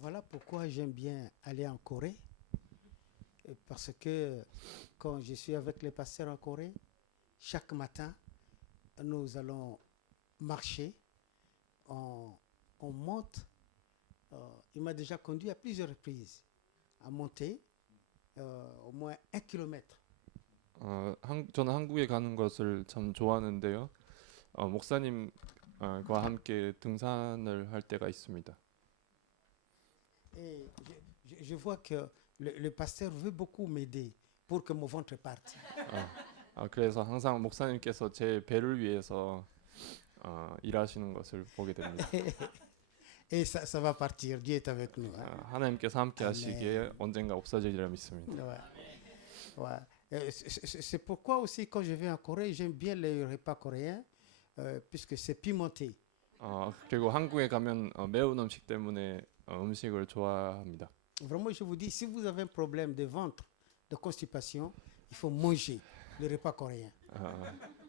Voilà pourquoi j'aime bien aller en Corée, parce que quand je suis avec les pasteurs en Corée, chaque matin, nous allons marcher, on, on monte. Il m'a déjà conduit à plusieurs reprises à monter au moins 1 kilomètre. 저는 한국에 가는 것을 참 좋아하는데요. 목사님과 함께 등산을 할 때가 있습니다. Et je vois que le pasteur veut beaucoup m'aider pour que mon ventre parte. 그래서 항상 목사님께서 제 배를 위해서 일하시는 것을 보게 됩니다. Et ça va partir. Dieu est avec nous, hein. 하나님께서 함께 Amen. 하시기에 언젠가 없어지리라 믿습니다. Ouais, ouais. C'est pourquoi aussi quand je vais en Corée, j'aime bien les repas coréens puisque c'est pimenté. 그리고 한국에 가면 매운 음식 때문에 음식을 좋아합니다. Vraiment, je vous dis, si vous avez un problème de ventre, de constipation, il faut manger le repas coréen.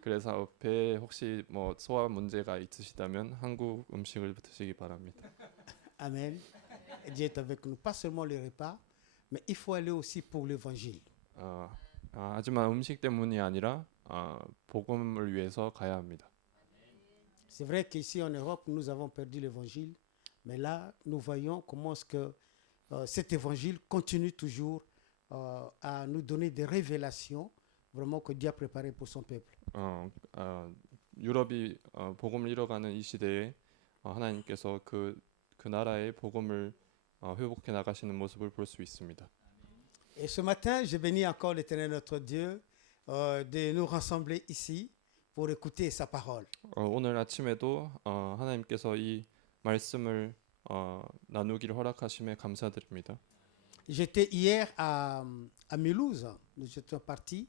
그래서 배에 혹시 뭐 소화 문제가 있으시다면 한국 음식을 드시기 바랍니다. Amen. Dieu est avec nous. Pas seulement le repas, mais il faut aller aussi pour l'évangile. 하지만 음식 때문이 아니라 복음을 위해서 가야 합니다. C'est vrai qu'ici en Europe, nous avons perdu l'évangile, mais là, nous voyons comment est-ce que cet évangile continue toujours à nous donner des révélations vraiment que Dieu a préparées pour son peuple. 유럽이 복음을 잃어가는 이 시대에 하나님께서 그 나라의 복음을 회복해 나가시는 모습을 볼 수 있습니다. Et ce matin, je bénis encore l'Éternel notre Dieu de nous rassembler ici pour écouter sa parole. 오늘 아침에도 하나님께서 이 말씀을 나누기를 허락하심에 감사드립니다. J'étais hier à Mulhouse, nous étions partis.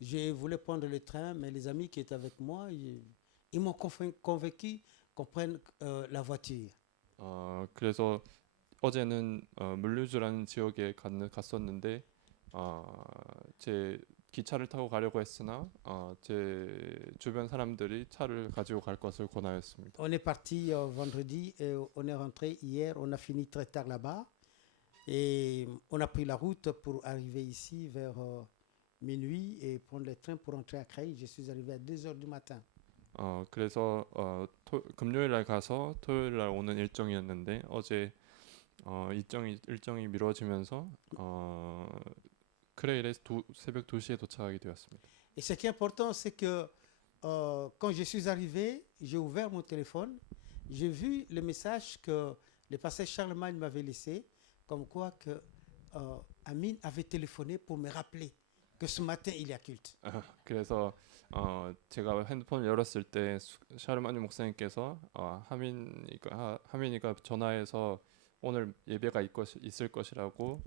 Je voulais prendre le train, mais les amis qui étaient avec moi, ils m'ont convaincu qu'on prenne la voiture. 그래서 어제는 물류주라는 지역에 갔었는데 제 기차를 타고 가려고 했으나 제 주변 사람들이 차를 가지고 갈 것을 권하였습니다. On est parti vendredi et on est rentré hier. On a fini très tard là-bas et on a pris la route pour arriver ici vers minuit et prendre le train pour rentrer à Creil. Je suis arrivé à 2 heures du matin. 그래서 금요일 날 가서 토요일 날 오는 일정이었는데 어제 일정이 미뤄지면서 크레일에 새벽 2시에 도착하게 되었습니다. Et ce qui est important, c'est que quand je suis arrivé, j'ai ouvert mon téléphone, j'ai vu le message que le pasteur Charlemagne m'avait laissé, comme quoi que Amine avait téléphoné pour me rappeler que ce matin il y a culte. 그래서 제가 핸드폰을 열었을 때 샤르마니 목사님께서 하민이가 전화해서 오늘 예배가 있을 것이라고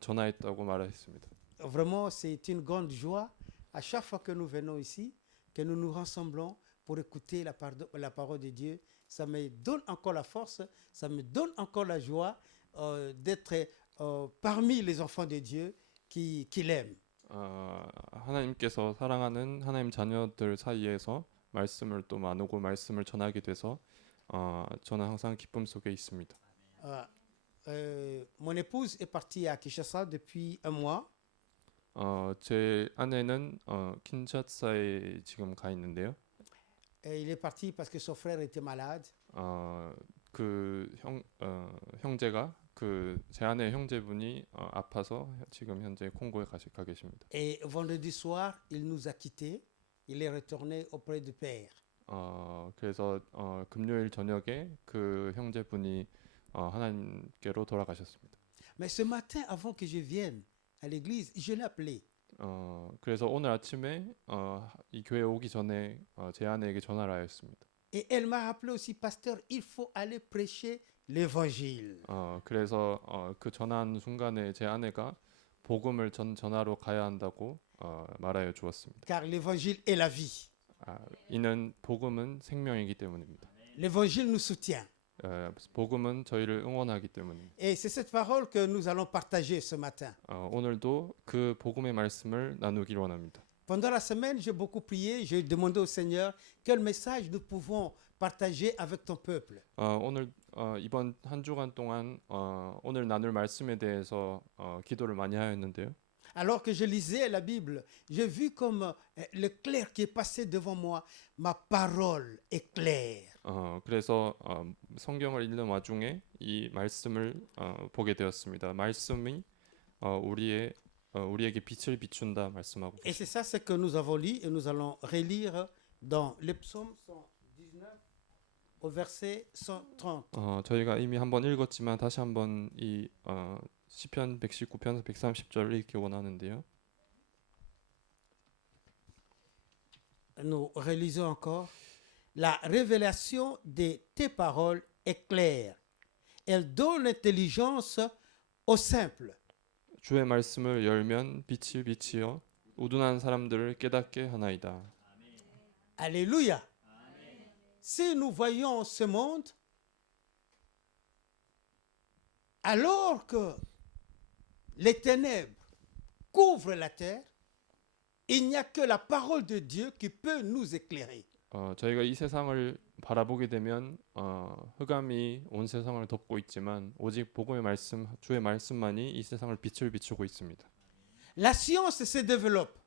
전화했다고 말했습니다. Vraiment, c'est une grande joie à chaque fois que nous venons ici, que nous nous rassemblons pour écouter la parole de Dieu. Ça me donne encore la force, ça me donne encore la joie d'être parmi les enfants de Dieu qui l'aiment. 하나님께서 사랑하는 하나님 자녀들 사이에서 말씀을 또 나누고 말씀을 전하게 돼서 저는 항상 기쁨 속에 있습니다. Mon épouse est partie à Kinshasa depuis un mois. 제 아내는 킨샤사에 지금 가 있는데요. Et il est parti parce que son frère était malade. 형제가 제 아내 형제분이 아파서 지금 현재 콩고에 가 계십니다. Et vendredi soir, il nous a quittés. Il est retourné auprès du Père. 그래서 금요일 저녁에 그 형제분이 하나님께로 돌아가셨습니다. Mais ce matin, avant que je vienne à l'église, je l'ai appelé. 그래서 오늘 아침에 이 교회 오기 전에 제 아내에게 전화를 하였습니다. Et elle m'a rappelé aussi, pasteur, il faut aller prêcher l'évangile. 그래서 그 전화한 순간에 제 아내가 복음을 전하러 가야 한다고 말하여 주었습니다. Car l'évangile est la vie. 이는 복음은 생명이기 때문입니다. L'évangile nous soutient. 복음은 저희를 응원하기 때문입니다. Et c'est cette parole que nous allons partager ce matin. 오늘도 그 복음의 말씀을 나누기를 원합니다. Pendant la semaine, j'ai beaucoup prié, j'ai demandé au Seigneur quel message nous pouvons partager avec ton peuple. 오늘 이번 한 주간 동안 오늘 나눌 말씀에 대해서 기도를 많이 하였는데요. Alors que je lisais la Bible, j'ai vu comme l'éclair qui est passé devant moi. Ma parole est claire. 그래서 성경을 읽는 와중에 이 말씀을 보게 되었습니다. 말씀이 우리에게 빛을 비춘다 말씀하고 Et c'est ça ce que nous avons lu et nous allons relire dans le psaume 119 au verset 130. 저희가 이미 한번 읽었지만 다시 한번 이 시편 119편 130절을 읽기 원하는데요. Nous relisons encore. La révélation de tes paroles est claire. Elle donne l'intelligence aux simples. 주의 말씀을 열면 빛을 비치어 우둔한 사람들을 깨닫게 하나이다. Alléluia. Si nous voyons ce monde, alors que les ténèbres couvrent la terre, il n'y a que la parole de Dieu qui peut nous éclairer. 저희가 이 세상을 바라보게 되면 흑암이 온 세상을 덮고 있지만 오직 복음의 말씀, 주의 말씀만이 이 세상을 빛을 비추고 있습니다. La science se développe.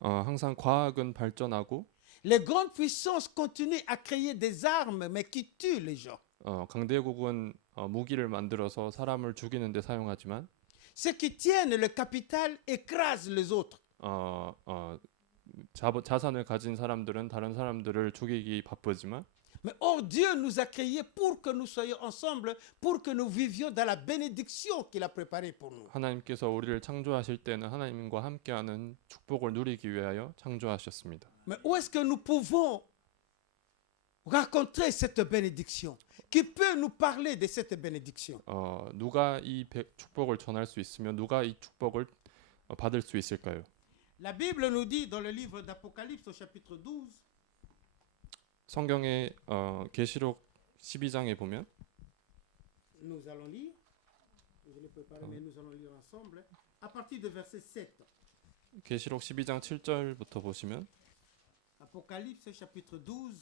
항상 과학은 발전하고 Les grandes puissances continuent à créer des armes, mais qui tuent les gens. 강대국은 무기를 만들어서 사람을 죽이는 데 사용하지만 Ceux qui tiennent le capital écrasent les autres. 자산을 가진 사람들은 다른 사람들을 죽이기 바쁘지만 Mais or, Dieu nous a créés pour que nous soyons ensemble, pour que nous vivions dans la bénédiction qu'il a préparée pour nous. 하나님께서 우리를 창조하실 때는 하나님과 함께하는 축복을 누리기 위하여 창조하셨습니다. Mais où est-ce que nous pouvons rencontrer cette bénédiction? Qui peut nous parler de cette bénédiction? 누가 이 축복을 전할 수 있으며 누가 이 축복을 받을 수 있을까요? La Bible nous dit dans le livre d'Apocalypse au chapitre 12, 성경의 계시록 12장에 보면 nous allons lire, je l'ai préparé, mais nous allons lire ensemble, à partir de verset 7. 계시록 12장 7절부터 보시면 Apocalypse chapitre 12,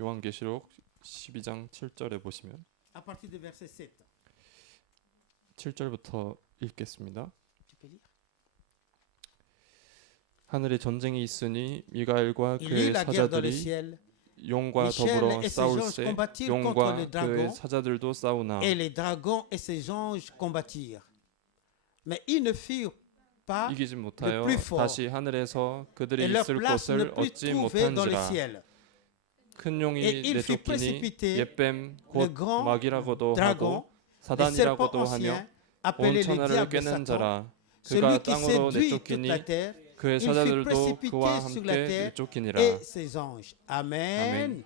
요한계시록 12장 7절에 보시면 à partir de verset 7. 7절부터 읽겠습니다. Tu peux lire? 하늘에 전쟁이 있으니 미가엘과 Il lit 그의 la guerre dans le 사자들이 ciel, 용과 Michel 더불어 et ses anges 싸울세 combattirent contre 용과 les 그의 dragons, 사자들도 싸우나 et les dragons et ses anges combattirent. Mais ils ne furent pas, 이기지 못하여 plus fort. 다시 하늘에서 그들이 et leur 있을 place ne 곳을 plus 얻지 trouver dans le 못한지라 ciel. 큰 Et 용이 il fut 내쫓기니 précipité 옛뱀 le 곧 grand 마귀라고도 dragon, 하고 le serpent 사단이라고도 하며 ancien, 온 appelé le 천하를 diable 꿰는 Satan, 자라 celui 그가 qui 땅으로 séduit toute 내쫓기니 la terre, 그의 il fut 사자들도 précipité 그와 sur la 함께 terre 내쫓기니라. et ses anges. Amen. Amen.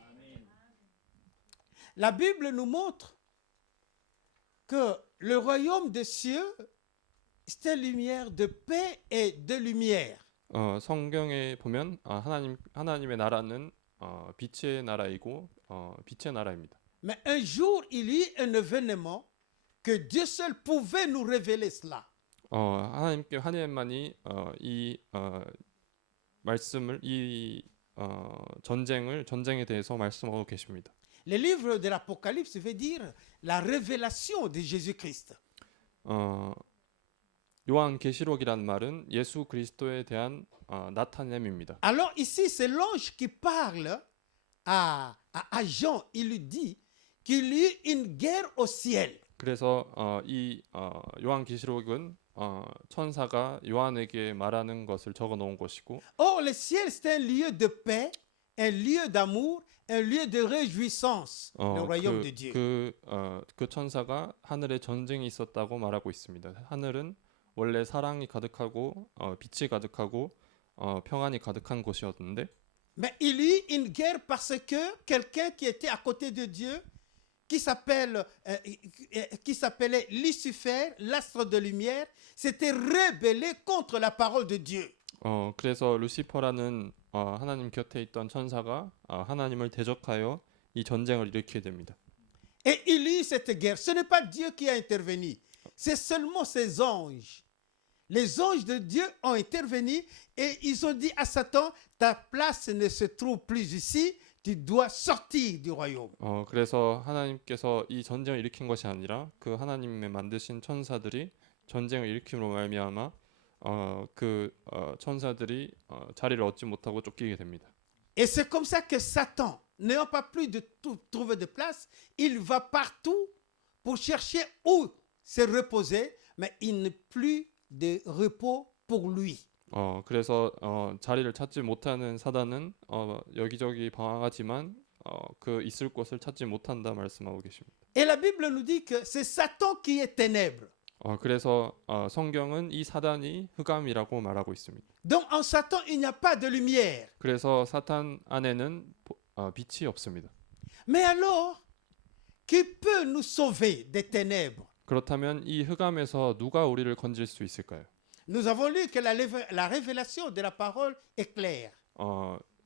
La Bible nous montre que le royaume des cieux, c'est une lumière de paix et de lumière. 성경에 보면 하나님의 나라는 빛의 나라이고 빛의 나라입니다. Mais un jour, il y eut un événement que Dieu seul pouvait nous révéler cela. 하나님만이 이 말씀을 이 전쟁에 대해서 말씀하고 계십니다. Le livre de l'Apocalypse veut dire la révélation de Jésus-Christ. 요한계시록이란 말은 예수 그리스도에 대한 나타냄입니다. Alors ici, c'est l'ange qui parle à Jean. Il lui dit qu'il y eut une guerre au ciel. 그래서 이 요한계시록은 천사가 요한에게 말하는 것을 적어 놓은 것이고 Or, le ciel, c'est un lieu de paix, un lieu d'amour, un lieu de réjouissance, le royaume de Dieu. 그 천사가 하늘에 전쟁이 있었다고 말하고 있습니다. 하늘은 원래 사랑이 가득하고 빛이 가득하고 평안이 가득한 곳이었는데 Mais il y eut une guerre parce que quelqu'un qui était à côté de Dieu, qui s'appelait Lucifer, l'astre de lumière, s'était rebellé contre la parole de Dieu. 그래서 루시퍼라는 하나님 곁에 있던 천사가 하나님을 대적하여 이 전쟁을 일으키게 됩니다. Et il y eut cette guerre. Ce n'est pas Dieu qui a intervenu. C'est seulement ces anges les anges de Dieu ont intervenu et ils ont dit à Satan, ta place ne se trouve plus ici, tu dois sortir du royaume. 그래서 하나님께서 이 전쟁을 일으킨 것이 아니라 그 하나님의 만드신 천사들이 전쟁을 일으킴으로 말미암아 천사들이 자리를 얻지 못하고 쫓기게 됩니다. Et c'est comme ça que Satan, n'ayant pas plus de trouver de place, il va partout pour chercher où se reposer, mais il n'a plus de repos pour lui. 그래서 자리를 찾지 못하는 사단은 여기저기 방황하지만 그 있을 곳을 찾지 못한다 말씀하고 계십니다. Et la Bible nous dit que c'est Satan qui est ténèbres. 그래서 성경은 이 사단이 흑암이라고 말하고 있습니다. Donc en Satan, il n'y a pas de lumière. 그래서 사탄 안에는 빛이 없습니다. Mais alors, qui peut nous sauver des ténèbres? 그렇다면 이 흑암에서 누가 우리를 건질 수 있을까요? Nous avons lu que la révélation de la parole est claire.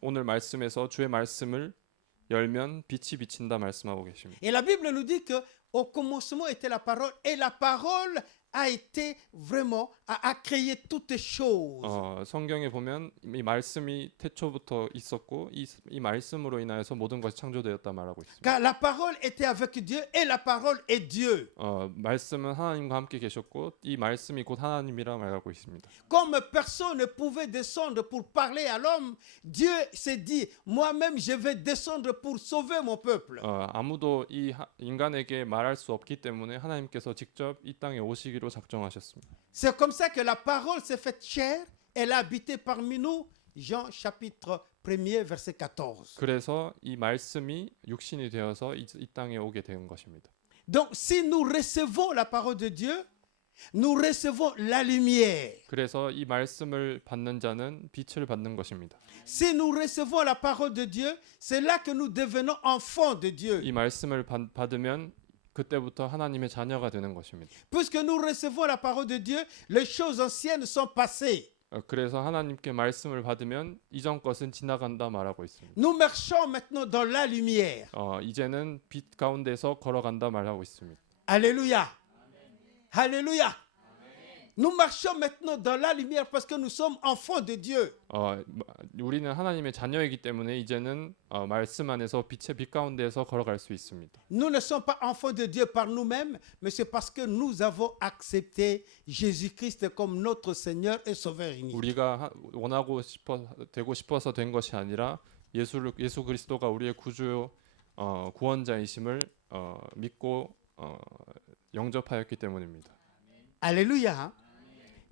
오늘 말씀에서 주의 말씀을 열면 빛이 비친다 말씀하고 계십니다. Et la Bible nous dit que au commencement était la parole et la parole a été vraiment a créé toutes choses. 성경에 보면 이 말씀이 태초부터 있었고 이 말씀으로 인하여서 모든 것이 창조되었다 말하고 있습니다. Car la parole était avec Dieu et la parole est Dieu. 말씀은 하나님과 함께 계셨고 이 말씀이 곧 하나님이라 말하고 있습니다. Comme personne ne pouvait descendre pour parler à l'homme, Dieu s'est dit, moi-même je vais descendre pour sauver mon peuple. 아무도 이 인간에게 말할 수 없기 때문에 하나님께서 직접 이 땅에 오시기로 작정하셨습니다. C'est comme ça que la parole s'est faite chair, elle a habité parmi nous. Jean chapitre 1er verset 14. 그래서 이 말씀이 육신이 되어서 이 땅에 오게 된 것입니다. Donc si nous recevons la parole de Dieu, nous recevons la lumière. 그래서 이 말씀을 받는 자는 빛을 받는 것입니다. Si nous recevons la parole de Dieu, c'est là que nous devenons enfants de Dieu. 이 말씀을 받으면 그때부터 하나님의 자녀가 되는 것입니다. Puisque nous recevons la parole de Dieu, les choses anciennes sont passées. 그래서 하나님께 말씀을 받으면 이전 것은 지나간다 말하고 있습니다. Nous marchons maintenant dans la lumière. 이제는 빛 가운데서 걸어간다 말하고 있습니다. Alléluia. Alléluia. Nous marchons maintenant dans la lumière parce que nous sommes enfants de Dieu. 우리는 하나님의 자녀이기 때문에 이제는 말씀 안에서 빛 가운데에서 걸어갈 수 있습니다. Nous ne sommes pas enfants de Dieu par nous-mêmes, mais c'est parce que nous avons accepté Jésus-Christ comme notre Seigneur et Sauveur unique. 우리가 되고 싶어서 된 것이 아니라 예수 그리스도가 우리의 구주 구원자이심을 믿고 영접하였기 때문입니다. Alléluia.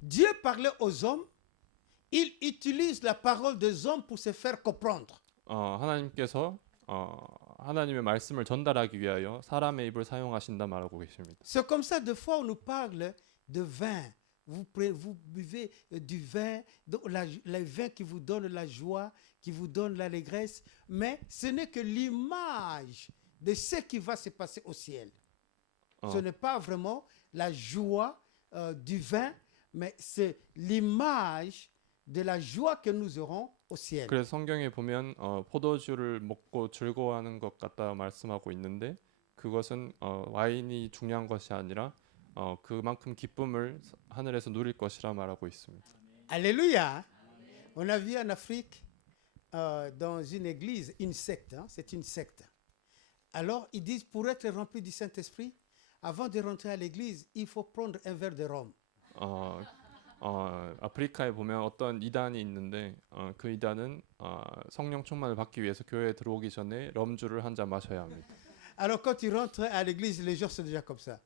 Dieu parlait aux hommes, il utilise la parole des hommes pour se faire comprendre. 하나님께서 하나님의 말씀을 전달하기 위하여 사람의 입을 사용하신다 말하고 계십니다. C'est comme ça, des fois, on nous parle de vin. Vous buvez du vin, le vin qui vous donne la joie, qui vous donne l'allégresse, mais ce n'est que l'image de ce qui va se passer au ciel. Ce n'est pas vraiment la joie du vin, mais c'est l'image de la joie que nous aurons au ciel. 그래서 성경에 보면 포도주를 먹고 즐거워하는 것 같다 말씀하고 있는데 그것은 와인이 중요한 것이 아니라 그만큼 기쁨을 하늘에서 누릴 것이라 말하고 있습니다. Alléluia. On a vu en Afrique dans une église une secte, c'est une secte. Alors ils disent pour être rempli du Saint-Esprit, avant de rentrer à l'église, il faut prendre un verre de rhum. 아프리카에 보면 어떤 이단이 있는데 그 이단은 성령 충만을 받기 위해서 교회에 들어오기 전에 럼주를 한 잔 마셔야 합니다. Alors quand ils rentrent à l'église, les gens sont déjà comme ça.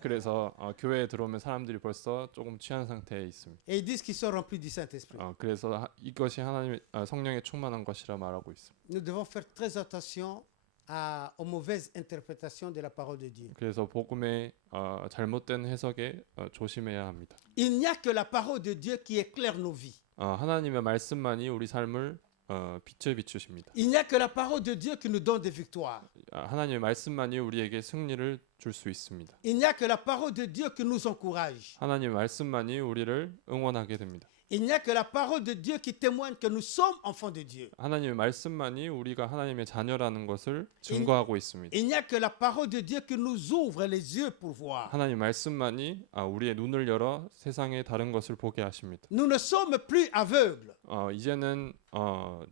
그래서 교회에 들어오면 사람들이 벌써 조금 취한 상태에 있습니다. Et ils disent qu'ils sont remplis du Saint-Esprit. 그래서 이것이 하나님의 성령의 충만한 것이라 말하고 있습니다. Nous devons faire très attention aux mauvaises interprétations de la parole de Dieu. 그래서 복음의 잘못된 해석에 조심해야 합니다. Il n'y a que la parole de Dieu qui éclaire nos vies. 하나님의 말씀만이 우리 삶을 빛을 비추십니다. Il n'y a que la parole de Dieu qui nous donne des victoires. 하나님의 말씀만이 우리에게 승리를 줄 수 있습니다. Il n'y a que la parole de Dieu qui nous encourage. 하나님의 말씀만이 우리를 응원하게 됩니다. Il n'y a que la parole de Dieu qui témoigne que nous sommes enfants de Dieu. 하나님의 말씀만이 우리가 하나님의 자녀라는 것을 증거하고 있습니다. Il n'y a que la parole de Dieu qui nous ouvre les yeux pour voir. 하나님 말씀만이 우리의 눈을 열어 세상의 다른 것을 보게 하십니다. Nous ne sommes plus aveugles. 이제는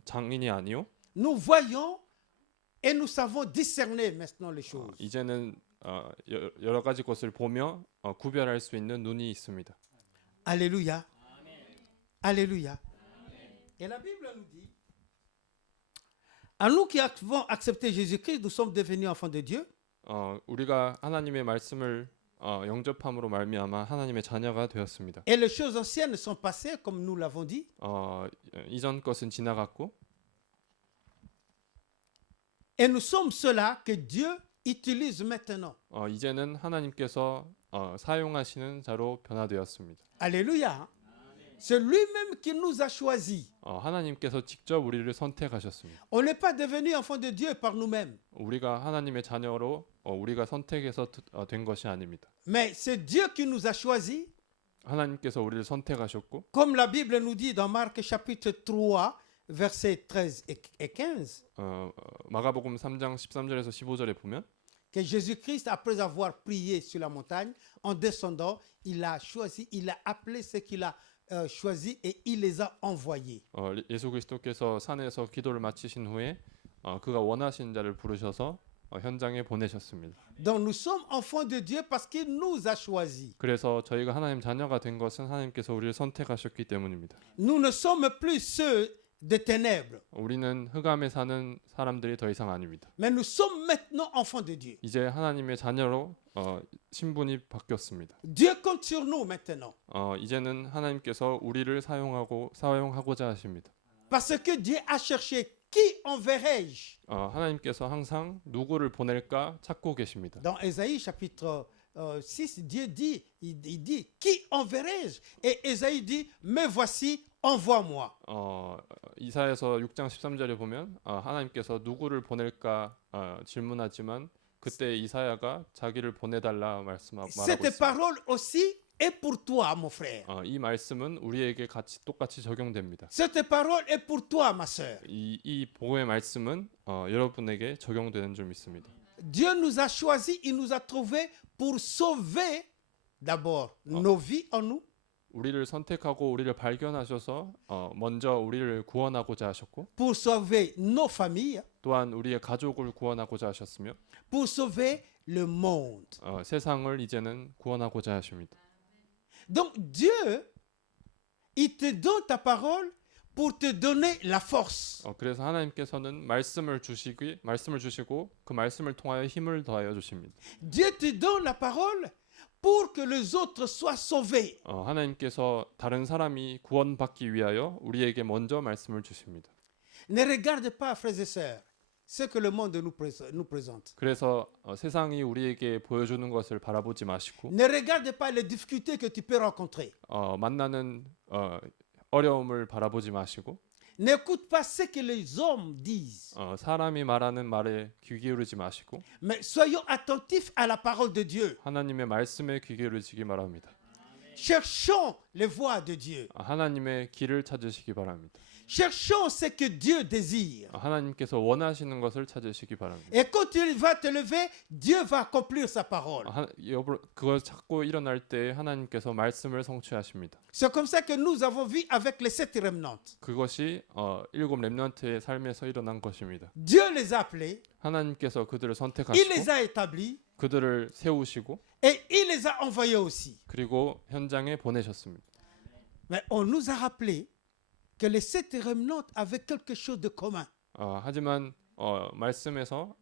장인이 아니요. Nous voyons et nous savons discerner maintenant les choses. 이제는 여러 가지 것을 보며 구별할 수 있는 눈이 있습니다. Alléluia. Alléluia. Et la Bible nous dit, à nous qui avons accepté Jésus-Christ, nous sommes devenus enfants de Dieu. 우리가 하나님의 말씀을 영접함으로 말미암아 하나님의 자녀가 되었습니다. Et les choses anciennes sont passées, comme nous l'avons dit. 이전 것은 지나갔고, Et nous sommes ceux-là que Dieu utilise maintenant. 이제는 하나님께서 사용하시는 자로 변화되었습니다. Alléluia. C'est lui-même qui nous a choisis. 하나님께서 직접 우리를 선택하셨습니다. On n'est pas devenu enfant de Dieu par nous-mêmes. 우리가 하나님의 자녀로 우리가 선택해서 된 것이 아닙니다. Mais c'est Dieu qui nous a choisis. 하나님께서 우리를 선택하셨고, Comme la Bible nous dit dans Marc chapitre 3, versets 13 et 15, 마가복음 3장 13절에서 15절에 보면 que Jésus-Christ, après avoir prié sur la montagne, en descendant, il a choisi, il a appelé ceux qu'il a choisis et il les a envoyés. 예수 그리스도께서 산에서 기도를 마치신 후에 그가 원하신 자를 부르셔서 현장에 보내셨습니다. Donc nous sommes enfants de Dieu parce qu'il nous a choisis. 그래서 저희가 하나님 자녀가 된 것은 하나님께서 우리를 선택하셨기 때문입니다. Nous ne sommes plus ceux des ténèbres, 우리는 흑암에 사는 사람들이 더 이상 아닙니다. mais nous sommes maintenant enfants de Dieu. 이제 하나님의 자녀로 신분이 바뀌었습니다. Dieu compte sur nous maintenant. 이제는 하나님께서 우리를 사용하고자 하십니다. Parce que Dieu a cherché qui enverrai-je. 하나님께서 항상 누구를 보낼까 찾고 계십니다. Dans Ésaïe chapitre 6, Dieu dit, il dit, qui enverrai-je? Et Ésaïe dit, me voici, envoie-moi. 이사야서 6장 13절에 보면 하나님께서 누구를 보낼까 질문하지만 그때 이사야가 자기를 보내달라 말하고 Cette 있습니다. parole aussi est pour toi, mon frère. 이 말씀은 우리에게 똑같이 적용됩니다. Cette parole est pour toi, ma sœur. 이 보호의 말씀은 여러분에게 적용되는 줄 믿습니다. Dieu nous a choisis, il nous a trouvés pour sauver d'abord nos vies en nous, 우리를 선택하고 우리를 발견하셔서 먼저 우리를 구원하고자 하셨고, pour sauver nos familles, 또한 우리의 가족을 구원하고자 하셨으며, pour sauver le monde. 세상을 이제는 구원하고자 하십니다. Donc Dieu, il te donne ta parole pour te donner la force. 그래서 하나님께서는 말씀을 주시고 그 말씀을 통하여 힘을 더하여 주십니다. Dieu te donne la parole pour que les autres soient sauvés. 하나님께서 다른 사람이 구원받기 위하여 우리에게 먼저 말씀을 주십니다. Ne regarde pas, frères et sœurs, ce que le monde nous présente. 그래서 세상이 우리에게 보여주는 것을 바라보지 마시고, Ne regarde pas les difficultés que tu peux rencontrer. 만나는 어려움을 바라보지 마시고, N'écoute pas ce que les hommes disent, 사람이 말하는 말에 귀 기울이지 마시고, mais soyons attentifs à la parole de Dieu. 하나님의 말씀에 귀 기울이시기 바랍니다. Cherchons les voies de Dieu. 하나님의 길을 찾으시기 바랍니다. Cherchons ce que Dieu désire. 하나님께서 원하시는 것을 찾으시기 바랍니다. Et quand tu vas te lever, Dieu va accomplir sa parole. 그걸 찾고 일어날 때 하나님께서 말씀을 성취하십니다. C'est comme ça que nous avons vu avec les 7 remnants. 그것이 7 렘넌트의 삶에서 일어난 것입니다. Dieu les a appelés, 하나님께서 그들을 il 선택하시고 les a établis 그들을 세우시고 et il les a envoyés aussi. 그리고 현장에 보내셨습니다. Mais on nous a rappelé que les 7 remnants avaient quelque chose de commun. 하지만 말씀에서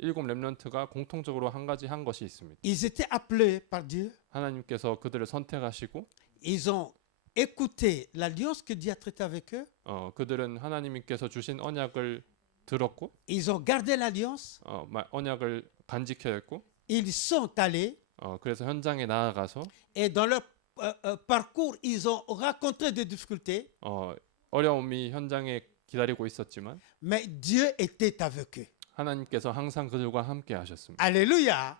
7 렘넌트가 공통적으로 한 것이 있습니다. Ils étaient appelés par Dieu. 하나님께서 그들을 선택하시고 Ils ont écouté l'alliance que Dieu a traitée avec eux. 그들은 하나님께서 주신 언약을 들었고, Ils ont gardé l'alliance. 언약을 간직했고, Ils sont allés 그래서 현장에 나아가서 et dans leur parcours, ils ont rencontré des difficultés. 어려움이 현장에 기다리고 있었지만 Mais Dieu était avec eux. 하나님께서 항상 그들과 함께 하셨습니다. Alléluia.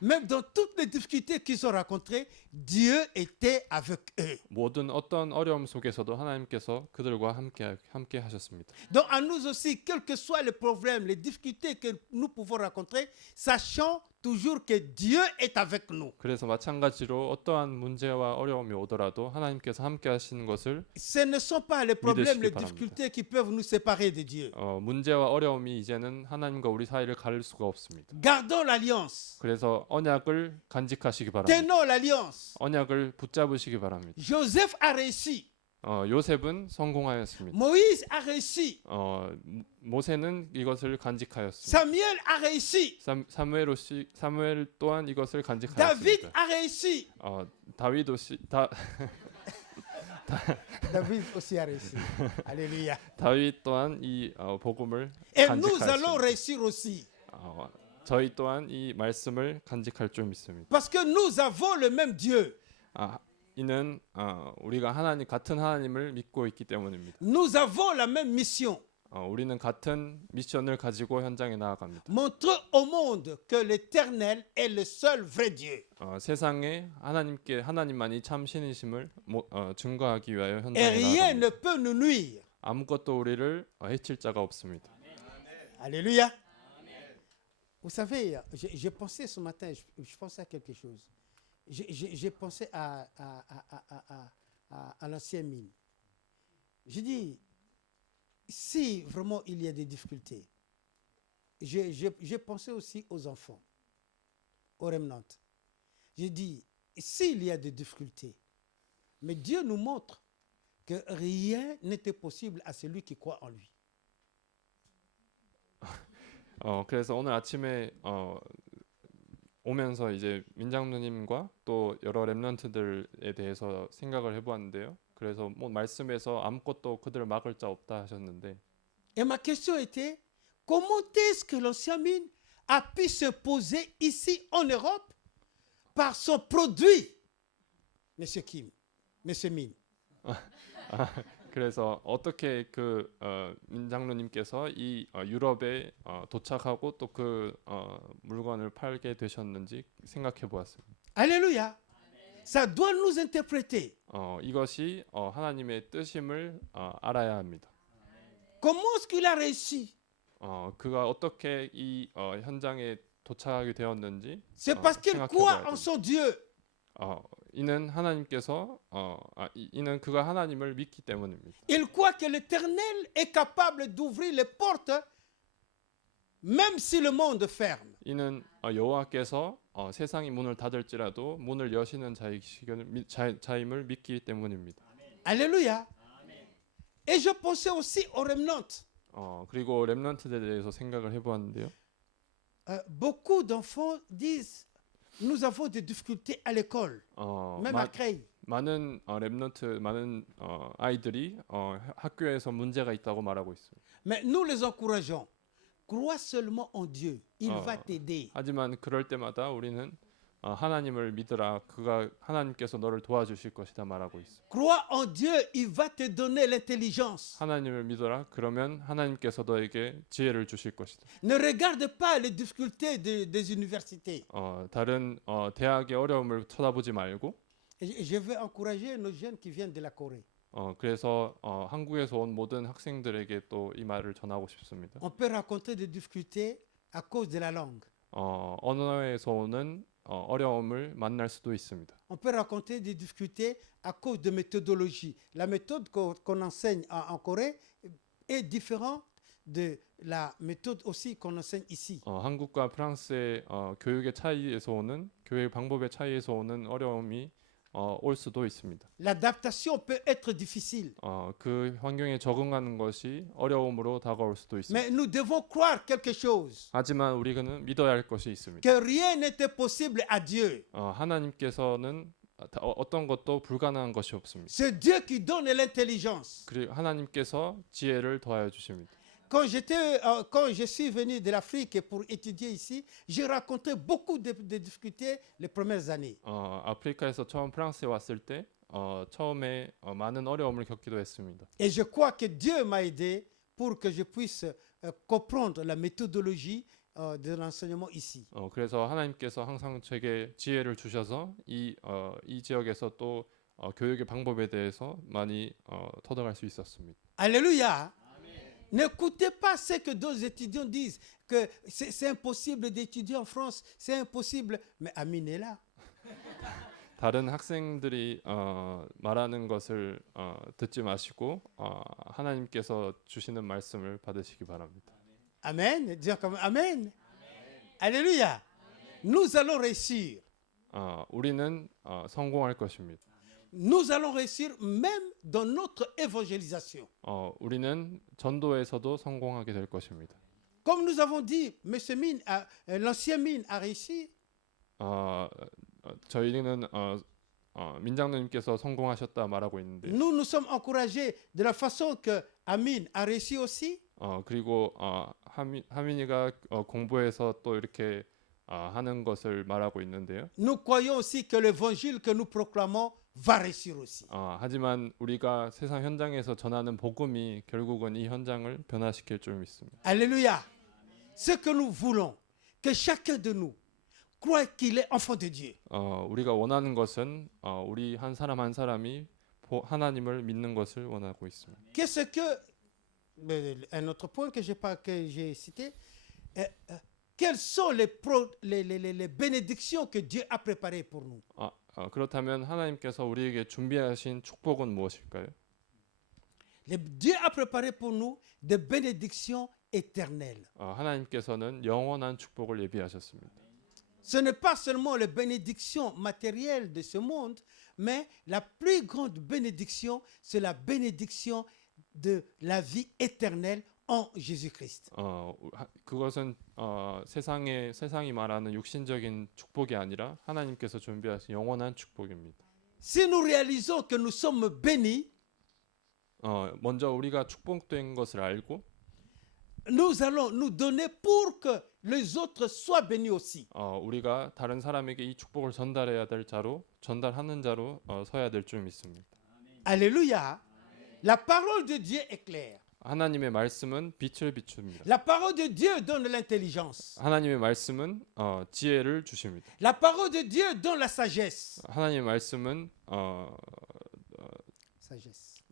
même dans toutes les difficultés qu'ils ont rencontrées, Dieu était avec eux. 모든 어떤 어려움 속에서도 하나님께서 그들과 함께 하셨습니다. Donc à nous aussi, quels que soient les problèmes, les difficultés que nous pouvons rencontrer, sachons toujours que Dieu est avec nous. 그래서 마찬가지로 어떠한 문제와 어려움이 오더라도 하나님께서 함께 하시는 것을 Ce ne sont pas les problèmes, 믿으시기 les 바랍니다. difficultés qui peuvent nous séparer de Dieu. 문제와 어려움이 이제는 하나님과 우리 사이를 가릴 수가 없습니다. Gardons l'alliance. 그래서 언약을 간직하시기 바랍니다. Tenons l'alliance. 언약을 붙잡으시기 바랍니다. Joseph a réussi. 요셉은 성공하였습니다. Moïse a réussi. 모세는 이것을 간직하였습니다. Samuel a réussi. 사무엘 또한 이것을 David 간직하였습니다. a réussi. David aussi a réussi. Alléluia. 다윗 또한 이 복음을 Et nous allons 간직하였습니다. réussir aussi. 저희 또한 이 말씀을 간직할 줄 믿습니다. Parce que nous avons le même Dieu. 이는 우리가 같은 하나님을 믿고 있기 때문입니다. Nous avons la même mission. 우리는 같은 미션을 가지고 현장에 나아갑니다. Montrer au monde que l'Éternel est le seul vrai Dieu. 세상에 하나님만이 참 신이심을 증거하기 위하여 Et 현장에 rien 나아갑니다. ne peut nous nuire. 아무것도 우리를 해칠 자가 없습니다. Alléluia. Vous savez, j'ai pensé ce matin, je pensais à quelque chose. J'ai pensé à l'ancien mine. J'ai dit, si vraiment il y a des difficultés, j'ai pensé aussi aux enfants, aux remnants. J'ai dit, s'il y a des difficultés, mais Dieu nous montre que rien n'était possible à celui qui croit en lui. 그래서 오늘 아침에 오면서 이제 민장누님과 또 여러 렘넌트들에 대해서 생각을 해보았는데요. 그래서 말씀에서 아무것도 그들을 막을 자 없다 하셨는데. Et ma question était, comment est-ce que l'ancien mine a pu se poser ici en Europe par son produit, Monsieur Kim, Monsieur Min? 그래서 어떻게 민장로님께서 이 유럽에 도착하고 또 그 물건을 팔게 되셨는지 생각해 보았습니다. Alléluia. Ça doit nous interpréter. 이것이 하나님의 뜻임을 알아야 합니다. Comment est-ce qu'il a réussi? 그가 어떻게 이 현장에 도착하게 되었는지 C'est parce qu'il croit en son Dieu. 이는 하나님께서 이는 그가 하나님을 믿기 때문입니다. Il croit que l'Éternel est capable d'ouvrir les portes même si le monde ferme. 이는 여호와께서 세상이 문을 닫을지라도 문을 여시는 자임을 믿기 때문입니다. Alléluia. Et je pensais aussi aux remnants. 그리고 렘넌트들에 대해서 생각을 해보았는데요. Beaucoup d'enfants disent nous avons des difficultés à l'école, même à Creil. 많은 많은 아이들이 학교에서 문제가 있다고 말하고 있습니다. Mais nous les encourageons. Crois seulement en Dieu. Il va t'aider. 하지만 그럴 때마다 우리는 하나님을 믿으라. 하나님께서 너를 도와주실 것이다 말하고 있습니다. Crois en Dieu. Il va te donner l'intelligence. 하나님을 믿어라. 그러면 하나님께서 너에게 지혜를 주실 것이다. Ne regarde pas les difficultés des universités. 다른 대학의 어려움을 쳐다보지 말고. Je veux encourager nos jeunes qui viennent de la Corée. 그래서 한국에서 온 모든 학생들에게 또 이 말을 전하고 싶습니다. On peut rencontrer des difficultés à cause de la langue. 언어에서 오는 어려움을 만날 수도 있습니다. On peut rencontrer des difficultés à cause de méthodologie. La méthode qu'on enseigne en Corée est différente de la méthode aussi qu'on enseigne ici. 한국과 프랑스의 교육의 차이에서 오는 교육 방법의 차이에서 오는 어려움이 올 수도 있습니다. L'adaptation peut être difficile. 그 환경에 적응하는 것이 어려움으로 다가올 수도 있습니다. Mais nous devons croire quelque chose. 하지만 우리는 믿어야 할 것이 있습니다. Que rien n'était possible à Dieu. 하나님께서는 어떤 것도 불가능한 것이 없습니다. C'est Dieu qui donne l'intelligence. 그리고 하나님께서 지혜를 더하여 주십니다. Quand je suis venu de l'Afrique pour étudier ici, j'ai rencontré beaucoup de difficultés les premières années. 아프리카에서 처음 프랑스에 왔을 때 처음에 많은 어려움을 겪기도 했습니다. Et je crois que Dieu m'a aidé pour que je puisse comprendre la méthodologie de l'enseignement ici. 그래서 하나님께서 항상 제게 지혜를 주셔서 이 지역에서 또 교육의 방법에 대해서 많이 터득할 수 있었습니다. Alléluia. N'écoutez pas ce que d'autres étudiants disent, que c'est impossible d'étudier en France, c'est impossible. Mais Amine est là. 다른 학생들이 말하는 것을 듣지 마시고 하나님께서 주시는 말씀을 받으시기 바랍니다. Amen. Dis comme Amen. Alléluia. Nous allons réussir. 우리는 성공할 것입니다. Nous allons réussir même dans notre évangélisation. 우리는 전도에서도 성공하게 될 것입니다. Comme nous avons dit, Monsieur Mine, l'ancien Mine a réussi. 저희는 민장로님께서 성공하셨다 말하고 있는데, Nous nous sommes encouragés de la façon que Amine a réussi aussi. 그리고 하민이가 공부해서 또 이렇게 하는 것을 말하고 있는데요. Nous croyons aussi que l'évangile que nous proclamons va réussir aussi. 하지만 우리가 세상 현장에서 전하는 복음이 결국은 이 현장을 변화시킬 줄 믿습니다. Alléluia. Ce que nous voulons, que chacun de nous croit qu'il est enfant de Dieu. 우리가 원하는 것은 우리 한 사람 한 사람이 하나님을 믿는 것을 원하고 있습니다. Qu'est-ce que, un autre point que j'ai cité, quelles sont les bénédictions que Dieu a préparées pour nous? 그렇다면 하나님께서 우리에게 준비하신 축복은 무엇일까요? Dieu a préparé pour nous des bénédictions éternelles. 하나님께서는 영원한 축복을 예비하셨습니다. Ce n'est pas seulement les bénédictions matérielles de ce monde, mais la plus grande bénédiction, c'est la bénédiction de la vie éternelle en Jésus-Christ. 그것은 세상이 말하는 육신적인 축복이 아니라 하나님께서 준비하신 영원한 축복입니다. Si nous réalisons que nous sommes bénis, 먼저 우리가 축복된 것을 알고 nous allons nous donner pour que les autres soient bénis aussi. 우리가 다른 사람에게 이 축복을 전달하는 자로 서야 될 줄 믿습니다. Alléluia. La parole de Dieu est claire. 하나님의 말씀은 빛을 비춥니다. La parole de Dieu donne l'intelligence. 하나님의 말씀은 지혜를 주십니다. La parole de Dieu donne la sagesse. 하나님의 말씀은 Sagesse.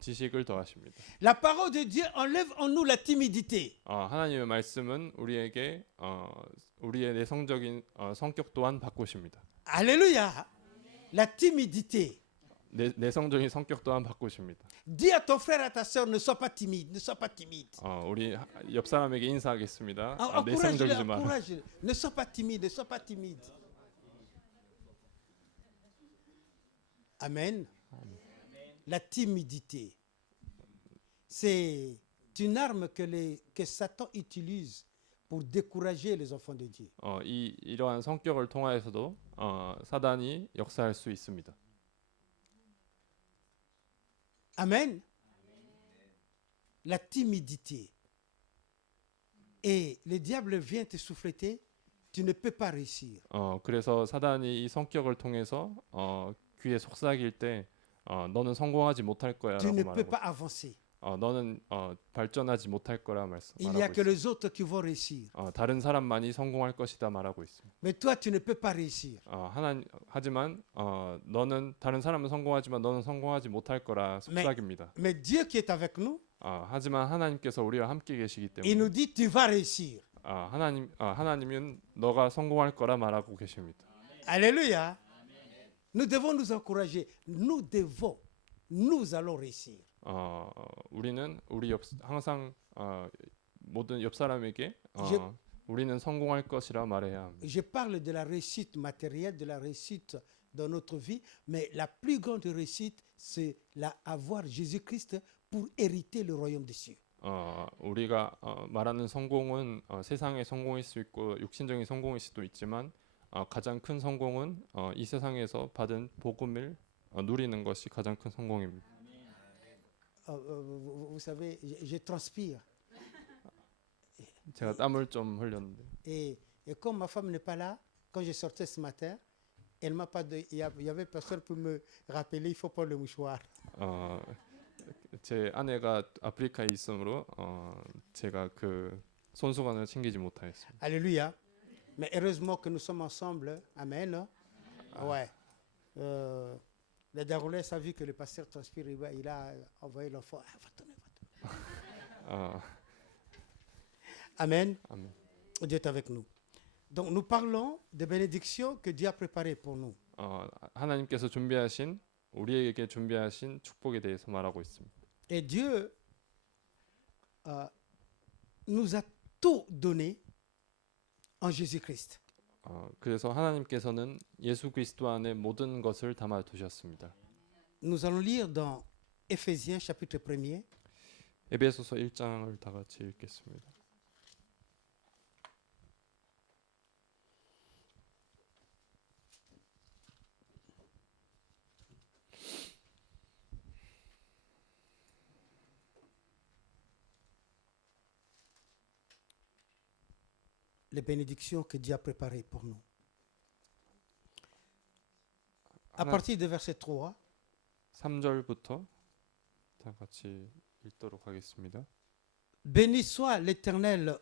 지식을 더하십니다. La parole de Dieu enlève en nous la timidité. 하나님의 말씀은 우리의 내성적인 성격 또한 바꾸십니다. Alléluia. La timidité. 내성적인 성격 또한 바꾸십니다. Dis à ton frère, à ta sœur, ne sois pas timide, ne sois pas timide. 우리 옆 사람에게 인사하겠습니다. Encourage-le, 내성적이지 마라. encourage-le. Ne sois pas timide, ne sois pas timide. Amen. La timidité, c'est une arme que Satan utilise pour décourager les enfants de Dieu. 이러한 성격을 통하여서도 사단이 역사할 수 있습니다. Amen. La timidité. Et le diable vient te souffleter, tu ne peux pas réussir. 그래서 사단이 이 성격을 통해서 귀에 속삭일 때 너는 성공하지 못할 Tu ne 거야라고 peux 말하고 pas avancer. 너는 발전하지 못할 거라 Il n'y a 말하고 que 있습니다. les autres qui vont réussir. 다른 사람만이 성공할 것이다 말하고 있습니다. Mais toi, tu ne peux pas réussir. 하지만 너는 다른 사람은 성공하지만 너는 성공하지 못할 거라 속삭입니다. Mais Dieu qui est avec nous, 하지만 하나님께서 우리와 함께 계시기 il nous 때문에 dit, tu vas réussir. 하나님은 너가 성공할 거라 말하고 계십니다. Alléluia. Nous devons nous encourager. Nous allons réussir. 우리는 항상 모든 옆 사람에게 Je- 우리는 성공할 것이라 말해야 합니다. Je parle de la réussite matérielle, de la réussite dans notre vie, mais la plus grande réussite, c'est avoir Jésus-Christ pour hériter le royaume des cieux. 우리가 말하는 성공은 세상의 성공일 수 있고 육신적인 성공일 수도 있지만 가장 큰 성공은 이 세상에서 받은 복음을 누리는 것이 가장 큰 성공입니다. Vous savez, je transpire. 제가 땀을 좀 흘렸는데 Et comme ma femme n'est pas là, quand je sortais ce matin, elle m'a pas il y avait personne pour me rappeler, il faut prendre le mouchoir. 제 아내가 아프리카에 있으므로 제가 그 손수건을 챙기지 못하였습니다. Alléluia. Mais heureusement que nous sommes ensemble. Amen. Ouais. Le Darolès a vu que le pasteur transpire, il a envoyé l'enfant. Ah, va tourner. Amen. 아멘. Dieu est avec nous. Donc nous parlons des bénédictions que Dieu a préparées pour nous. 하나님께서 준비하신 우리에게 준비하신 축복에 대해서 말하고 있습니다. Et Dieu nous a tout donné en Jésus-Christ. 그래서 하나님께서는 예수 그리스도 안에 모든 것을 담아 두셨습니다. Nous allons lire dans Éphésiens chapitre 1er. 에베소서 1장을 다 같이 읽겠습니다. Les bénédictions que Dieu a préparées pour nous. À partir du verset 3, 3절부터 다 같이 읽도록 하겠습니다. béni soit l'Éternel,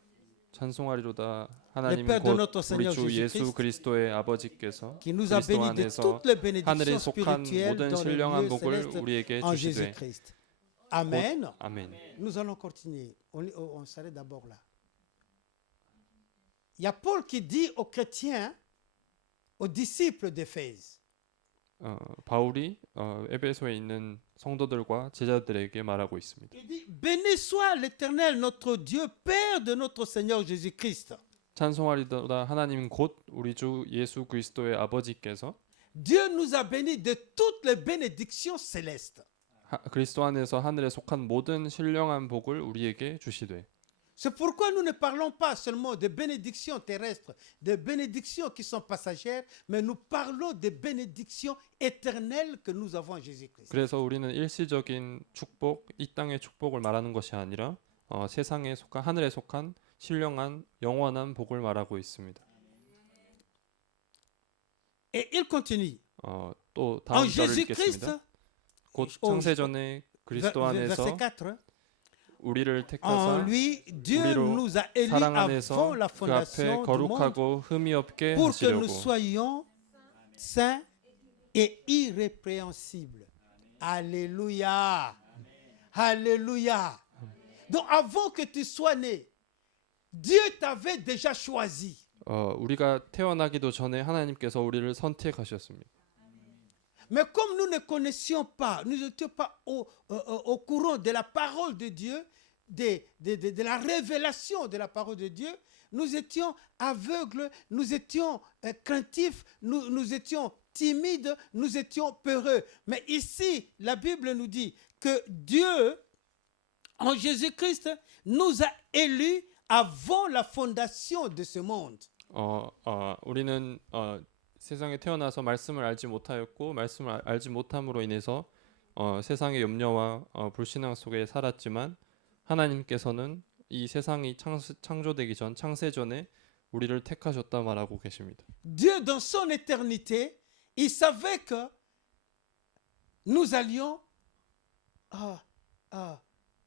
찬송하리로다 le 하나님은 Père de 곧 notre 우리 Seigneur 주 예수 Jésus-Christ, 그리스도의 아버지께서 qui nous a 그리스도 bénis de 안에서 toutes les 하늘에 bénédictions 속한 spirituelles 모든 dans les 신령한 lieux 복을 célestes 우리에게 en 주시되 Jésus-Christ. Amen. 아멘. Nous allons continuer. On s'arrête d'abord là. Il y a Paul qui dit aux chrétiens, aux disciples d'Éphèse, 바울이 에베소에 있는 성도들과 제자들에게 말하고 있습니다. il dit, béni soit l'Éternel, notre Dieu, Père de notre Seigneur Jésus-Christ. 찬송하리로다 하나님 곧 우리 주 예수 그리스도의 아버지께서 Dieu nous a bénis de toutes les bénédictions célestes. 그리스도 안에서 하늘에 속한 모든 신령한 복을 우리에게 주시되. C'est pourquoi nous ne parlons pas seulement de bénédictions terrestres, de bénédictions qui sont passagères, mais nous parlons des bénédictions éternelles que nous avons en Jésus-Christ. 그래서 우리는 일시적인 축복, 이 땅의 축복을 말하는 것이 아니라 세상에 속한 하늘에 속한 신령한 영원한 복을 말하고 있습니다. Et il continue. 또 En 다음 절을 Jésus-Christ, 읽겠습니다. 곧 창세전에 그리스도 안에서 verset 4, 우리를 en 택하사 lui, Dieu 우리로 nous a élus 사랑 avant 안에서 la 그 앞에 fondation du monde 거룩하고 흠이 없게 pour que nous 하시려고. soyons saints et irrépréhensibles. Alléluia. Alléluia. Donc avant que tu sois né, Dieu t'avait déjà choisi. 우리가 태어나기도 전에 하나님께서 우리를 선택하셨습니다. Mais comme nous ne connaissions pas, nous n'étions pas au courant de la parole de Dieu, de la révélation de la parole de Dieu, nous étions aveugles, nous étions craintifs, nous étions timides, nous étions peureux. Mais ici, la Bible nous dit que Dieu, en Jésus-Christ, nous a élus avant la fondation de ce monde. 우리는 세상에 태어나서 말씀을 알지 못하였고 말씀을 알지 못함으로 인해서 세상의 염려와 불신앙 속에 살았지만 하나님께서는 이 세상이 창조되기 전 창세전에 우리를 택하셨다 말하고 계십니다. Dieu dans son éternité, il savait que nous allions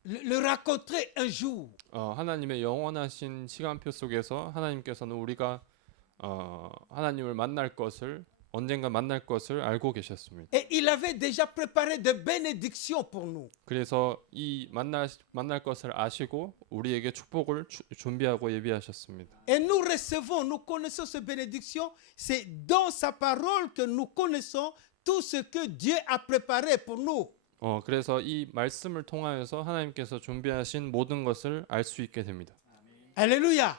le rencontrer un jour. 하나님의 영원하신 시간표 속에서 하나님께서는 우리가 하나님을 만날 것을 언젠가 만날 것을 알고 계셨습니다. Et il avait déjà préparé de bénédictions pour nous. 그래서 이 만날 것을 아시고 우리에게 축복을 준비하고 예비하셨습니다. Et nous recevons, nous connaissons ces bénédictions. C'est dans sa parole que nous connaissons tout ce que Dieu a préparé pour nous. 그래서 이 말씀을 통하여서 하나님께서 준비하신 모든 것을 알 수 있게 됩니다. Alléluia.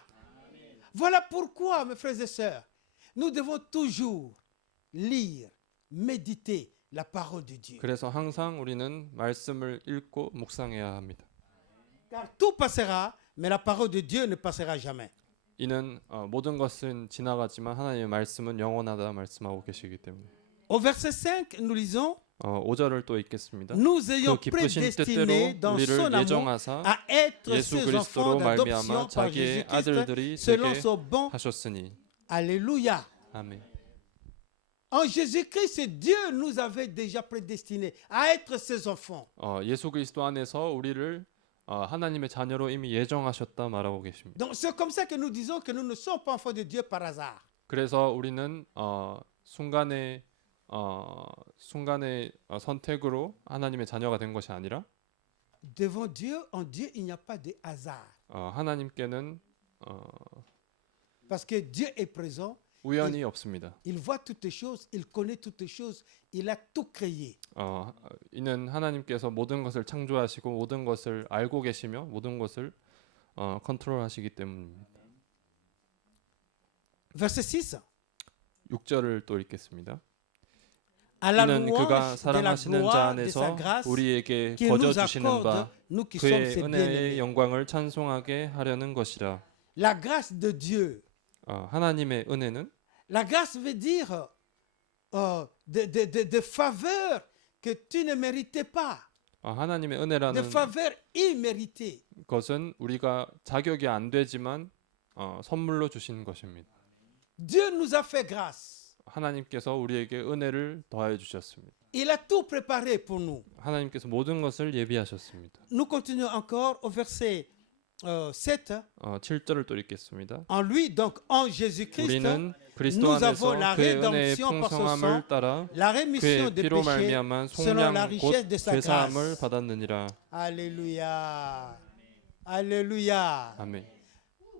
Voilà pourquoi, mes frères et sœurs, nous devons toujours lire, méditer la parole de Dieu. 그래서 항상 우리는 말씀을 읽고 묵상해야 합니다. Car tout passera, mais la parole de Dieu ne passera jamais. 이는 모든 것은 지나가지만 하나님의 말씀은 영원하다 말씀하고 계시기 때문에. Au verset 5, nous lisons 5절을 또 읽겠습니다. Nous ayons 그 기쁘신 뜻대로 prédestinés dans 우리를 son amour 예정하사 à être 예수 ses enfants 그리스도로 d'adoption 말미암아 par 자기의 Jésus-Christ 아들들이 selon 되게 son bon. 하셨으니. Alléluia. 아멘. En Jésus-Christ, Dieu nous avait déjà prédestinés à être ses enfants. 예수 그리스도 안에서 우리를 하나님의 자녀로 이미 예정하셨다 말하고 계십니다. Donc c'est comme ça que nous disons que nous ne sommes pas enfants de Dieu par hasard. 그래서 우리는 순간의 선택으로 하나님의 자녀가 된 것이 아니라 Devant Dieu, en Dieu, il n'y a pas de hasard. 하나님께는 Parce que Dieu est présent, 우연이 없습니다. il voit toutes les choses, il connaît toutes les choses, il a tout créé. 이는 하나님께서 모든 것을 창조하시고 모든 것을 알고 계시며 모든 것을 컨트롤하시기 때문입니다. Verset 6. 6절을 또 읽겠습니다. À la 이는 그가 louange de la 사랑하시는 자 gloire de sa 안에서 grâce 우리에게 qui nous 거저 주시는 accorde, 바 nous qui sommes 그의 ses 은혜의 bien-aimés. 영광을 찬송하게 하려는 것이라. La grâce de Dieu. 하나님의 은혜는 La grâce veut dire de faveur que tu ne méritais pas. 하나님의 De 은혜라는 faveur imméritée. 것은 우리가 자격이 안 되지만 선물로 주신 것입니다. Dieu nous a fait grâce. 하나님께서 우리에게 은혜를 더하여 주셨습니다. Il a tout préparé pour nous. 하나님께서 모든 것을 예비하셨습니다. Nous continuons encore au verset 7. 7절을 또 읽겠습니다. En lui, donc en Jésus-Christ, 우리는 그리스도 nous avons 안에서 la 그의 은혜의 rédemption par son sang, 풍성함을 따라 la rémission 그의 des 피로 péchés 말미암아 selon la 속량 richesse 곧 de sa 죄사함을 grâce. 받았느니라. Alléluia. Alléluia. 아멘.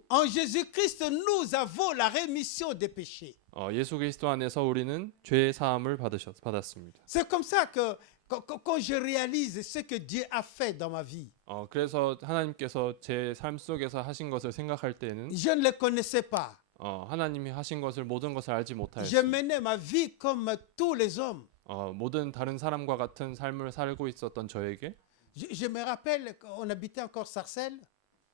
En Jésus-Christ, nous avons la rémission des péchés. 예수 그리스도 안에서 우리는 죄 사함을 받았습니다. C'est comme ça que quand je réalise ce que Dieu a fait dans ma vie, 그래서 하나님께서 제 삶 속에서 하신 것을 생각할 때는 je ne le connaissais pas. 하나님이 하신 것을 모든 것을 알지 Je 못하였습니다. menais ma vie comme tous les hommes. 모든 다른 사람과 같은 삶을 살고 있었던 저에게 Je me rappelle qu'on habitait encore Sarcelles,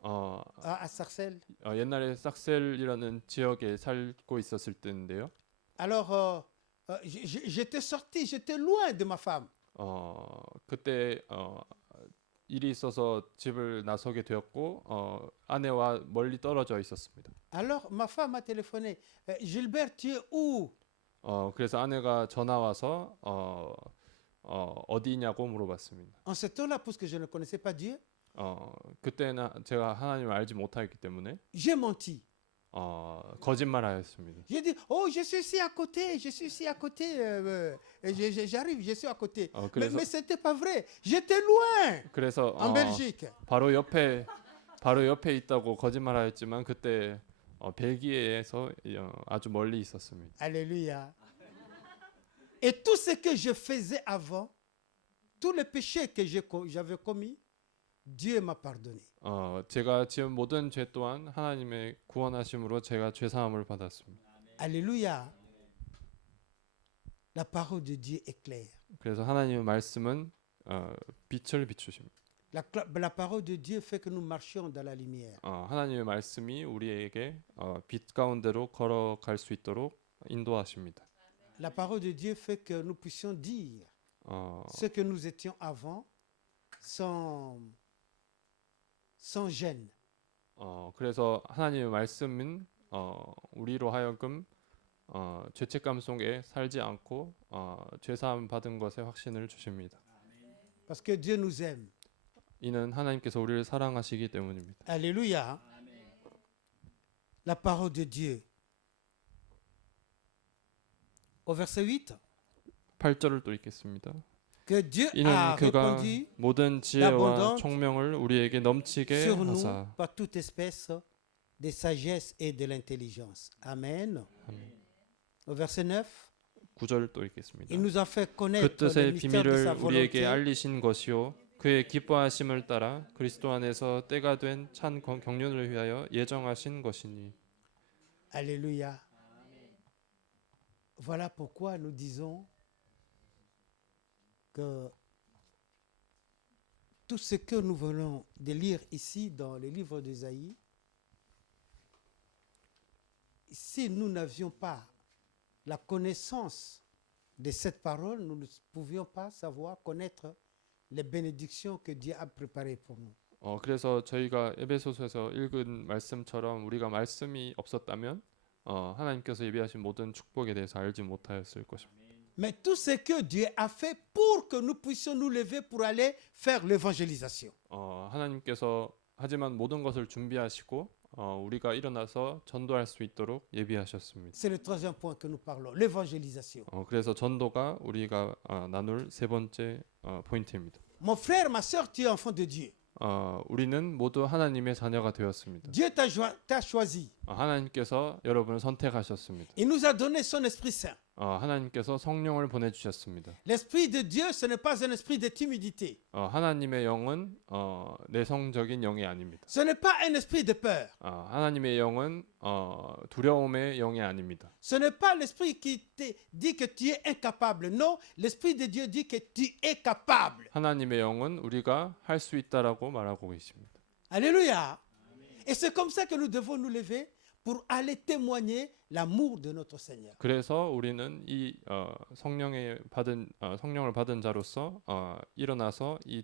à Sarcelles. 옛날에 삭셀이라는 지역에 살고 있었을 때인데요. Alors, j'étais sorti, j'étais loin de ma femme. 그때 일이 있어서 집을 나서게 되었고 아내와 멀리 떨어져 있었습니다. Alors, ma femme m'a téléphoné. Gilbert, tu es où? 그래서 아내가 전화 와서 어디냐고 물어봤습니다. En ce temps-là, puisque je ne connaissais pas Dieu, 그때는 제가 하나님을 알지 못하기 때문에 j'ai menti. 거짓말하였습니다. J'ai dit, oh, je suis ici à côté, je suis ici à côté, j'arrive, je suis à côté. Mais ce n'était pas vrai, j'étais loin, 그래서 en Belgique. 바로 옆에 있다고 거짓말하였지만 그때 벨기에에서 아주 멀리 있었습니다. Alléluia. Et tout ce que je faisais avant, tous les péchés que j'avais commis, Dieu m'a pardonné. 제가 지은 모든 죄 또한 하나님의 구원하심으로 제가 죄 사함을 받았습니다. Alléluia. La parole de Dieu est claire. 그래서 하나님의 말씀은 빛을 비추십니다. La parole de Dieu fait que nous marchions dans la lumière. 하나님의 말씀이 우리에게 빛 가운데로 걸어갈 수 있도록 인도하십니다. La parole de Dieu fait que nous puissions dire ce que nous étions avant sans gêne. 그래서 하나님의 말씀은 우리로 하여금 죄책감 속에 살지 않고 죄 사함 받은 것에 확신을 주십니다. Parce que Dieu nous aime. 이는 하나님께서 우리를 사랑하시기 때문입니다. Alléluia. La parole de Dieu. Au verset 8. 8절을 또 읽겠습니다. Que Dieu 이는 a 그가 répandu 모든 지혜와 총명을 우리에게 넘치게 sur nous 하사 par toute espèce de sagesse et de l'intelligence. Amen. Au verset 9. 9절을 또 읽겠습니다. Il nous a fait 그 connaître les 뜻의 mystères de sa 비밀을 우리에게 volonté 알리신 것이요 그의 기뻐하심을 따라 그리스도 안에서 때가 된 찬 경륜을 위하여 예정하신 것이니. Alléluia. Voilà pourquoi nous disons que tout ce que nous venons de lire ici dans le livre d'Ésaïe, si nous n'avions pas la connaissance de cette parole, nous ne pouvions pas savoir connaître les bénédictions que Dieu a préparées pour nous. 그래서 저희가 에베소서에서 읽은 말씀처럼 우리가 말씀이 없었다면 하나님께서 예비하신 모든 축복에 대해서 알지 못하였을 것입니다. Mais tout ce que Dieu a fait pour que nous puissions nous lever pour aller faire l'évangélisation. 하나님께서 하지만 모든 것을 준비하시고 우리가 일어나서 전도할 수 있도록 예비하셨습니다. C'est le troisième point que nous parlons, l'évangélisation. 그래서 전도가 우리가 나눌 세 번째 포인트입니다. Mon frère, ma soeur, tu es enfant de Dieu. 우리는 모두 하나님의 자녀가 되었습니다. Dieu t'a choisi. 하나님께서 여러분을 선택하셨습니다. Il nous a donné son Esprit Saint. 하나님께서 성령을 보내주셨습니다. L'Esprit de Dieu, ce n'est pas un esprit de timidité. 하나님의 영은 내성적인 영이 아닙니다. Ce n'est pas un esprit de peur. 하나님의 영은 두려움의 영이 아닙니다. Ce n'est pas l'esprit qui te dit que tu es incapable. Non, l'Esprit de Dieu dit que tu es capable. 하나님의 영은 우리가 할 수 있다라고 말하고 계십니다. Alléluia. Et c'est comme ça que nous devons nous lever pour aller témoigner l'amour de notre Seigneur. 그래서 우리는 이 성령을 받은 자로서 일어나서 이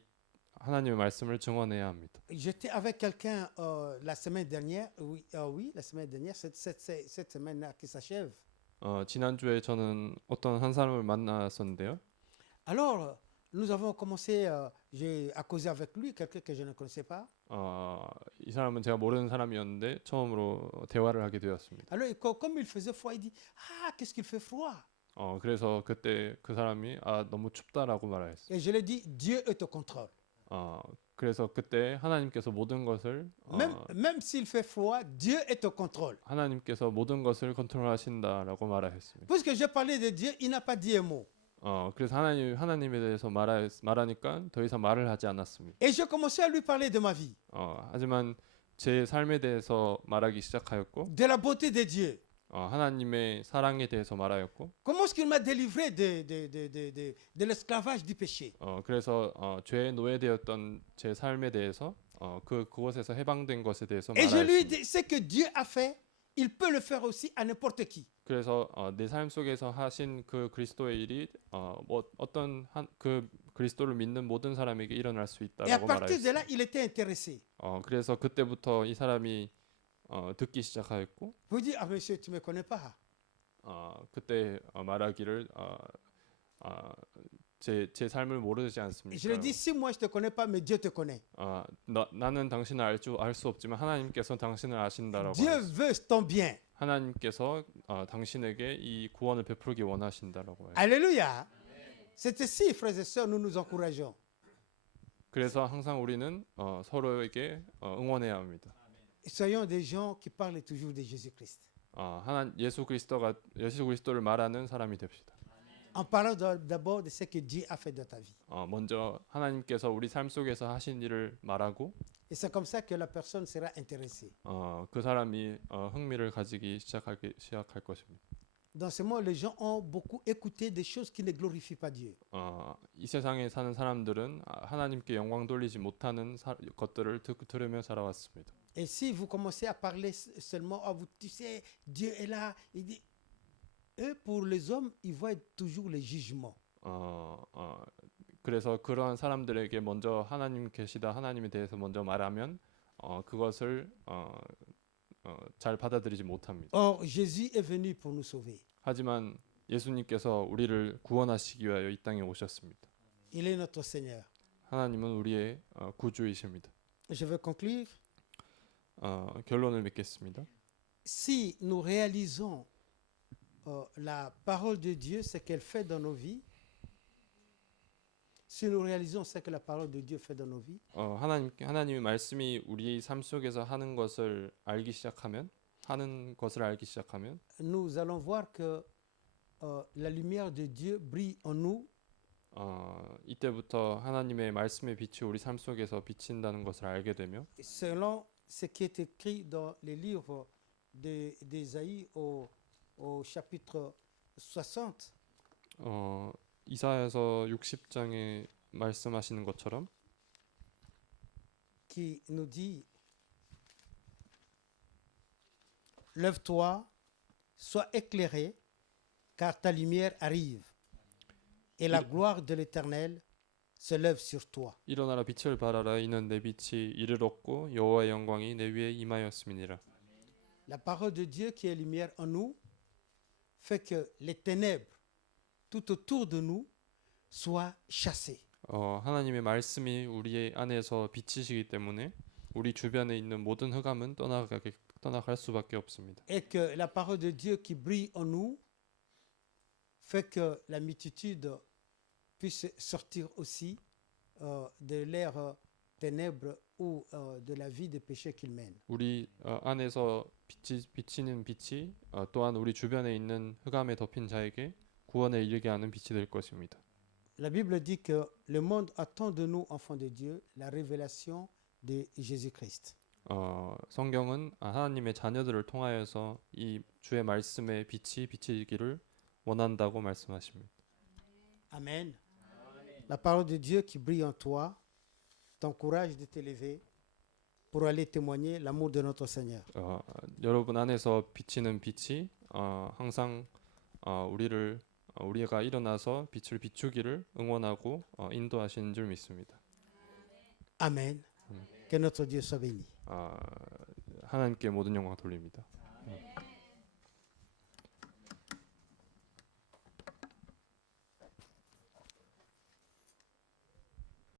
하나님의 말씀을 증언해야 합니다. J'étais avec quelqu'un la semaine dernière. Oui, la semaine dernière, cette semaine-là qui s'achève. 지난주에 저는 어떤 한 사람을 만났었는데요. Alors, nous avons commencé à causer avec lui, quelqu'un que je ne connaissais pas. 이 사람은 제가 모르는 사람이었는데 처음으로 대화를 하게 되었습니다. Alors, comme il faisait froid, il dit ah, qu'est-ce qu'il fait froid. 그래서 그때 그 사람이 너무 춥다라고 말했어요. Et je lui ai dit Dieu est au contrôle. 그래서 그때 하나님께서 모든 것을 même s'il fait froid, Dieu est au contrôle. 하나님께서 모든 것을 컨트롤하신다라고 말했습니다. Puisque j'ai parlé de Dieu, il n'a pas dit un mot. 그래서 하나님에 대해서 말하니까 더 이상 말을 하지 않았습니다. Et j'ai commencé à lui parler de ma vie. 하지만 제 삶에 대해서 말하기 시작하였고, de la beauté de Dieu. 하나님의 사랑에 대해서 말하였고, Comment est-ce qu'il m'a délivré de l'esclavage du péché. 그래서 죄의 노예되었던 제 삶에 대해서 그곳에서 해방된 것에 대해서 Et je lui ai 말하였습니다. dit ce que Dieu a fait, il peut le faire aussi à n'importe qui. 그래서 내 삶 속에서 하신 그 그리스도의 일이 그 그리스도를 믿는 모든 사람에게 일어날 수 Et à 있다라고 partir de là, 말하였습니다. il était intéressé. 그래서 그때부터 이 사람이 듣기 시작하였고, Vous dites, ah monsieur, tu ne me connais pas. 그때 말하기를 제 삶을 모르지 Je lui ai 않습니까? dit, si moi je ne te connais pas, mais Dieu te connaît. 나는 당신을 알 수 없지만 하나님께서 당신을 아신다라고 Dieu 말했어요. veut ton bien. 하나님께서 당신에게 이 구원을 베풀기 원하신다라고 해요. Alléluia. C'est ainsi, frères et sœurs, nous nous encourageons. 그래서 항상 우리는 서로에게 응원해야 합니다. Soyons des gens qui parlent toujours de Jésus-Christ. 예수 그리스도를 말하는 사람이 됩시다. En parlant d'abord de ce que Dieu a fait dans ta vie. 먼저 하나님께서 우리 삶 속에서 하신 일을 말하고, Et c'est comme ça que la personne sera intéressée. 그 사람이 흥미를 가지기 시작할 것입니다. Dans ce monde, les gens ont beaucoup écouté des choses qui ne glorifient pas Dieu. 이 세상에 사는 사람들은 하나님께 영광 돌리지 못하는 것들을 들으며 살아왔습니다. Et si vous commencez à parler seulement, tu sais, Dieu est là, il dit, eux, pour les hommes, ils voient toujours les jugements. 그래서 그러한 사람들에게 먼저 하나님 계시다, 하나님에 대해서 먼저 말하면 그것을 잘 받아들이지 못합니다. Or, Jésus est venu pour nous sauver. 하지만 예수님께서 우리를 구원하시기 위하여 이 땅에 오셨습니다. Il est notre Seigneur. 하나님은 우리의 구주이십니다. Je vais conclure. 결론을 맺겠습니다. Si nous réalisons la parole de Dieu, ce qu'elle fait dans nos vies, si nous réalisons ce que la parole de Dieu fait dans nos vies, 하나님의 말씀이 우리 삶 속에서 하는 것을 알기 시작하면, nous allons voir que la lumière de Dieu brille en nous. 이때부터 하나님의 말씀의 빛이 우리 삶 속에서 비친다는 것을 알게 되며, Selon ce qui est écrit dans les livres d'Ésaïe au chapitre 60, 이사야서 60장에 말씀하시는 것처럼, qui nous dit lève-toi, sois éclairé, car ta lumière arrive, et la gloire de l'Éternel se lève sur toi. 일어나라 빛을 발하라 이는 내 빛이 이르렀고 여호와의 영광이 내 위에 임하였음이니라. La parole de Dieu qui est lumière en nous fait que les ténèbres tout autour de nous soient chassées. 하나님의 말씀이 우리 안에서 빛이시기 때문에 우리 주변에 있는 모든 흑암은 떠나갈 수밖에 없습니다. Et que la parole de Dieu qui brille en nous fait que la multitude puisse sortir aussi de leurs ténèbres ou de la vie de péché qu'ils mènent. 우리 안에서 비치는 빛이 또한 우리 주변에 있는 흑암에 덮인 자에게 구원에 이르게 하는 빛이 될 것입니다. La Bible dit que le monde attend de nous, enfants de Dieu, la révélation de Jésus-Christ. 성경은 하나님의 자녀들을 통하여서 이 주의 말씀의 빛이 비치기를 원한다고 말씀하십니다. Amen. La parole de Dieu qui brille en toi t'encourage de t'élever pour aller témoigner l'amour de notre Seigneur. 여러분 안에서 비치는 빛이 항상 우리가 일어나서 빛을 비추기를 응원하고 인도하시는 줄 믿습니다. Amen. Que notre Dieu soit béni. 하나님께 모든 영광 돌립니다.